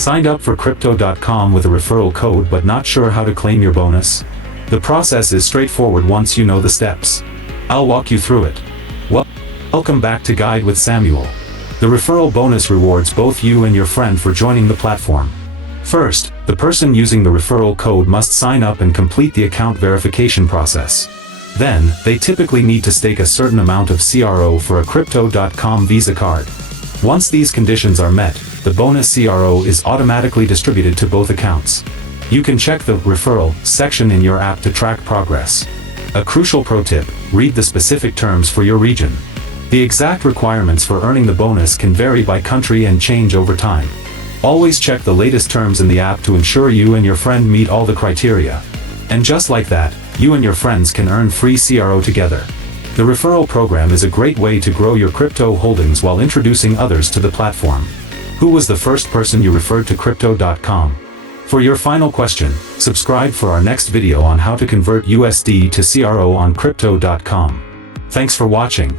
Signed up for Crypto.com with a referral code but not sure how to claim your bonus? The process is straightforward once you know the steps. I'll walk you through it. Welcome back to Guide with Samuel. The referral bonus rewards both you and your friend for joining the platform. First, the person using the referral code must sign up and complete the account verification process. Then, they typically need to stake a certain amount of CRO for a Crypto.com Visa card. Once these conditions are met, the bonus CRO is automatically distributed to both accounts. You can check the Referral section in your app to track progress. A crucial pro tip: read the specific terms for your region. The exact requirements for earning the bonus can vary by country and change over time. Always check the latest terms in the app to ensure you and your friend meet all the criteria. And just like that, you and your friends can earn free CRO together. The referral program is a great way to grow your crypto holdings while introducing others to the platform. Who was the first person you referred to Crypto.com? For your final question, subscribe for our next video on how to convert USD to CRO on Crypto.com. Thanks for watching.